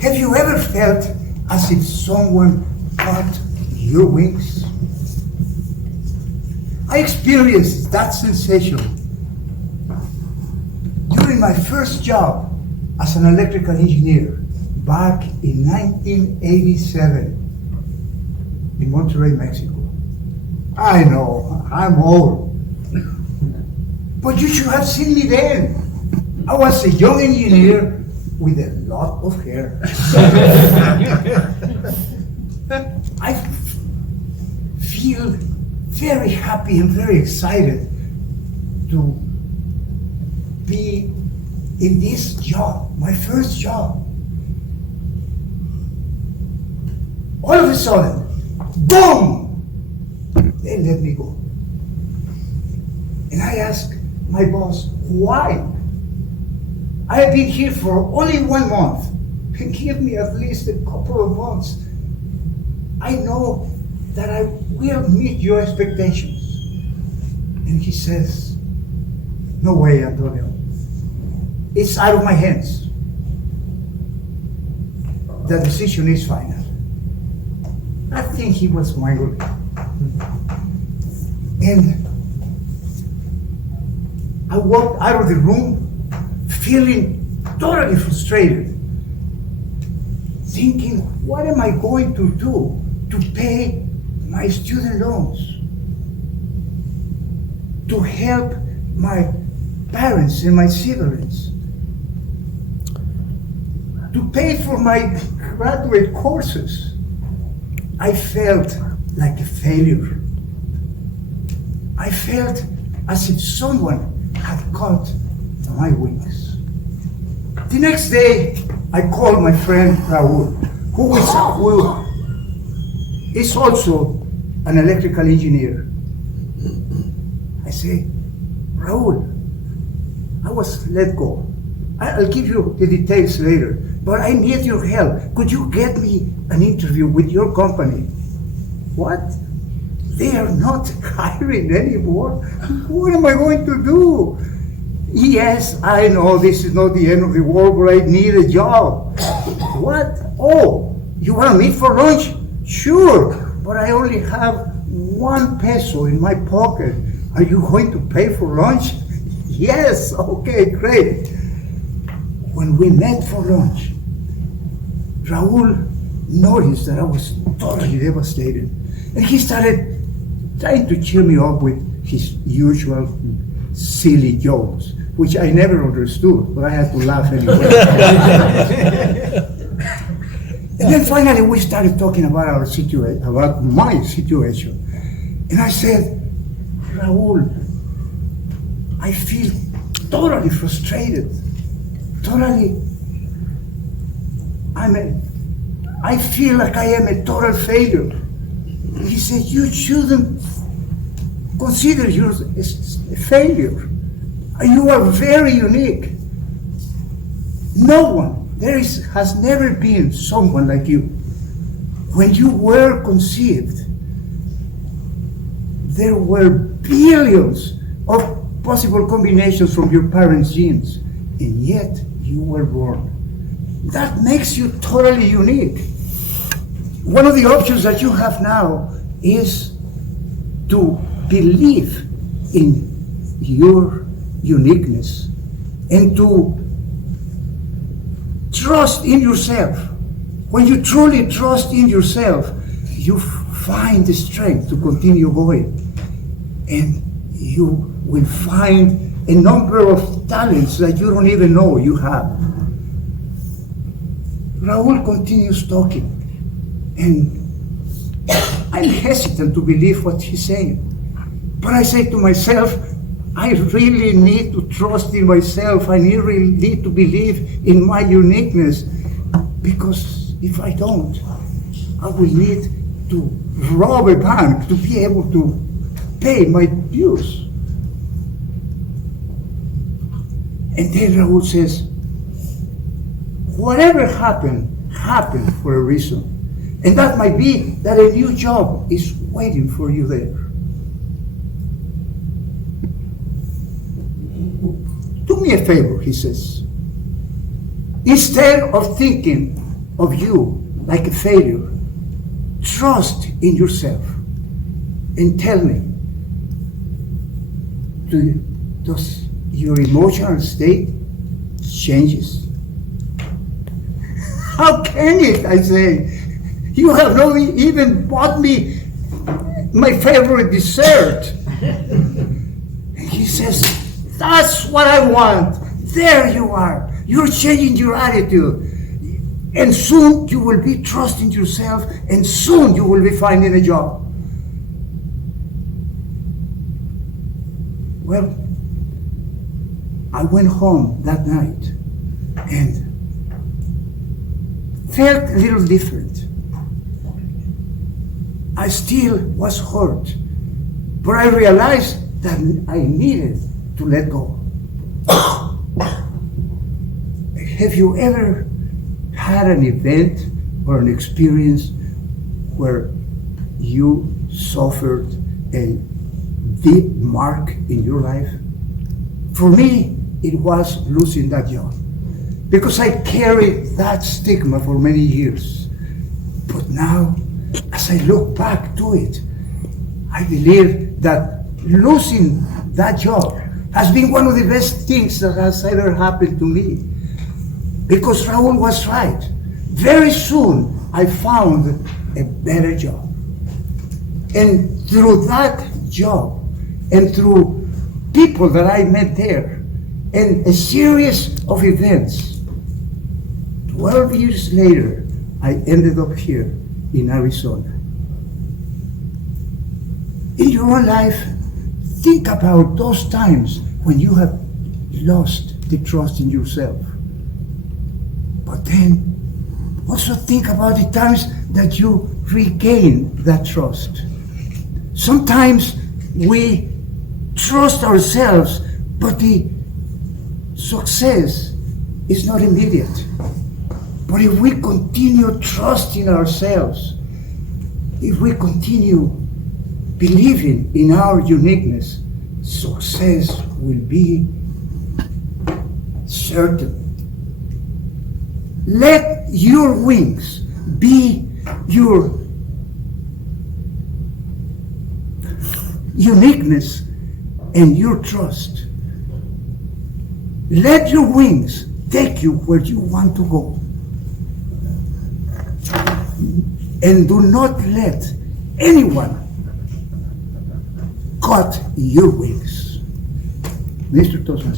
Have you ever felt as if someone cut your wings? I experienced that sensation during my first job as an electrical engineer back in 1987 in Monterrey, Mexico. I know, I'm old, but you should have seen me then. I was a young engineer with a lot of hair. I feel very happy and very excited to be in this job, my first job. All of a sudden, boom! They let me go. And I asked my boss, why? I have been here for only 1 month. Give me at least a couple of months. I know that I will meet your expectations. And he says, no way, Antonio. It's out of my hands. The decision is final. I think he was smiling. And I walked out of the room feeling totally frustrated, thinking, what am I going to do to pay my student loans, to help my parents and my siblings, to pay for my graduate courses? I felt like a failure. I felt as if someone had cut my wings. The next day, I called my friend Raul, who is also an electrical engineer. I say, Raul, I was let go. I'll give you the details later, but I need your help. Could you get me an interview with your company? What? They are not hiring anymore? What am I going to do? Yes, I know this is not the end of the world, but I need a job. What? Oh, you want to meet for lunch? Sure, but I only have 1 peso in my pocket. Are you going to pay for lunch? Yes, okay, great. When we met for lunch, Raul noticed that I was totally devastated. And he started trying to cheer me up with his usual silly jokes, which I never understood, but I had to laugh anyway. And then finally we started talking about about my situation. And I said, Raul, I feel totally frustrated. I feel like I am a total failure. He said, you shouldn't consider yourself a failure. You are very unique. No one, has never been someone like you. When you were conceived, there were billions of possible combinations from your parents' genes, and yet you were born. That makes you totally unique. One of the options that you have now is to believe in your uniqueness and to trust in yourself. When you truly trust in yourself, you find the strength to continue going, and you will find a number of talents that you don't even know you have. Raul continues talking, and I'm hesitant to believe what he's saying. But I say to myself, I really need to trust in myself. I really need to believe in my uniqueness, because if I don't, I will need to rob a bank to be able to pay my dues. And then Raul says, whatever happened for a reason. And that might be that a new job is waiting for you there. Do me a favor, he says. Instead of thinking of you like a failure, trust in yourself and tell me, does your emotional state changes? How can it? I say, you have not even bought me my favorite dessert. He says, that's what I want. There you are. You're changing your attitude. And soon you will be trusting yourself, and soon you will be finding a job. Well, I went home that night and felt a little different. I still was hurt, but I realized that I needed to let go. Have you ever had an event or an experience where you suffered a deep mark in your life? For me, it was losing that job, because I carried that stigma for many years. But now, as I look back to it, I believe that losing that job has been one of the best things that has ever happened to me. Because Raul was right. Very soon, I found a better job. And through that job, and through people that I met there, and a series of events, 12 years later, I ended up here in Arizona. In your own life, think about those times when you have lost the trust in yourself. But then also think about the times that you regain that trust. Sometimes we trust ourselves, but the success is not immediate. But if we continue trusting ourselves, if we continue believing in our uniqueness, success will be certain. Let your wings be your uniqueness and your trust. Let your wings take you where you want to go. And do not let anyone cut your wings. Mr. Tosmas.